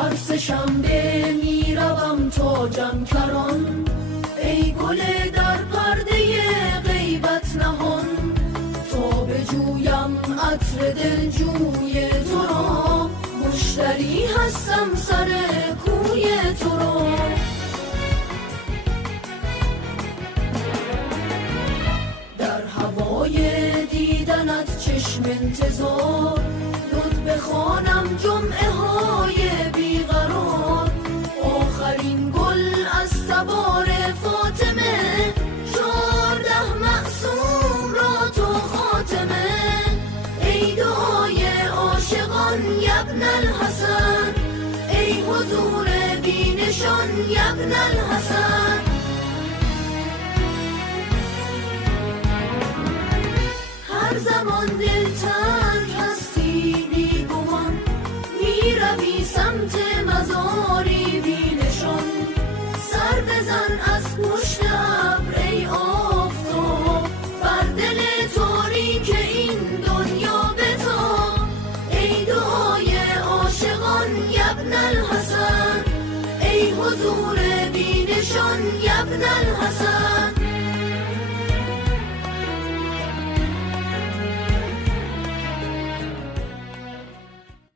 هر سه شنبه میروم تا جمکران، ای گل در پرده غیبت نهان، تا بجویم عطر دلجوی تو را، مشتری هستم سر کوی تو را. در هوای دیدنت چشم انتظار، لطف بخوانم جمعه های بیقرار، آخرین گل از تبار فاطمه، 14 معصوم را تو خاتمه. ای دعای عاشقان یبن الحسن، ای حضور بینشان یبن الحسن. هر زمان دلتنگ هستی بیگمان، میروی سمت مزاری بینشان، سر بزن از پشت ابر ای آفتاب، بر دل تاریک این دنیا بتاب. ای دعای عاشقان یبن الحسن، ای حضور بینشان یبن الحسن.